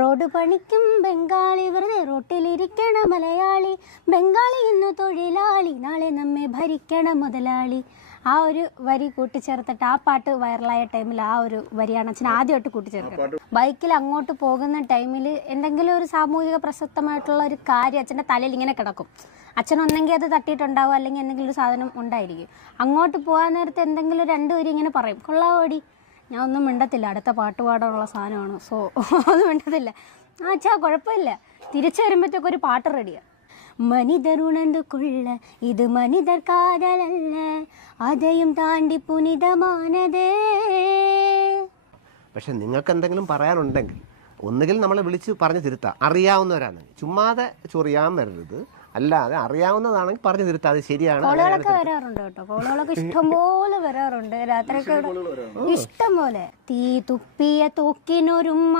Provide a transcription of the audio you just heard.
Road പണിക്കും ബംഗാളി, വെറുതെ റോട്ടിലിരിക്കണ മലയാളി. ബംഗാളി ഇന്നു തൊഴിലാളി, നാളെ നമ്മെ ഭരിക്കണ മുതലാളി. ആ ഒരു വരി കൂട്ടിച്ചേർത്തിട്ട് ആ പാട്ട് വൈറലായ ടൈമിൽ ആ ഒരു വരിയാണ് അച്ഛൻ ആദ്യമായിട്ട് കൂട്ടിച്ചേർക്കുന്നത്. ബൈക്കിൽ അങ്ങോട്ട് പോകുന്ന ടൈമിൽ എന്തെങ്കിലും ഒരു സാമൂഹിക പ്രസക്തമായിട്ടുള്ള ഒരു കാര്യം അച്ഛൻ്റെ തലയിൽ ഇങ്ങനെ കിടക്കും. അച്ഛനൊന്നെങ്കിൽ അത് തട്ടിയിട്ടുണ്ടാവും, അല്ലെങ്കിൽ എന്തെങ്കിലും ഒരു സാധനം ഉണ്ടായിരിക്കും. അങ്ങോട്ട് പോകാൻ നേരത്തെ എന്തെങ്കിലും രണ്ടുപേരും ഇങ്ങനെ പറയും, കൊള്ളാവോടി. ഞാൻ ഒന്നും മിണ്ടത്തില്ല, അടുത്ത പാട്ട് പാടാനുള്ള സാധനമാണ്, സോ ഒന്നും മിണ്ടത്തില്ല. അച്ഛാ കുഴപ്പമില്ല. തിരിച്ചു വരുമ്പോഴത്തേക്ക് ഒരു പാട്ട് റെഡിയാണ്. മനിതർ ഉണർന്നു കൊള്ള, ഇത് മനിതർ കാതലല്ല, അതെയും താണ്ടി പുനിതമാനതേ. പക്ഷെ നിങ്ങൾക്ക് എന്തെങ്കിലും പറയാനുണ്ടെങ്കിൽ ഒന്നുകിൽ നമ്മളെ വിളിച്ച് പറഞ്ഞു തിരുത്താം, അറിയാവുന്നവരാണെങ്കിൽ. ചുമ്മാതെ ചൊറിയാൻ വരരുത്. അല്ലാതെ അറിയാവുന്നതാണെങ്കിൽ പറഞ്ഞു തിരുത്താം, അത് ശരിയാണ്. കോളുകളൊക്കെ വരാറുണ്ട് കേട്ടോ, കോളുകളൊക്കെ ഇഷ്ടംപോലെ വരാറുണ്ട്. രാത്രിയൊക്കെ ഇഷ്ടം പോലെ. തീ തുപ്പിയ തോക്കിനൊരുമ്മ,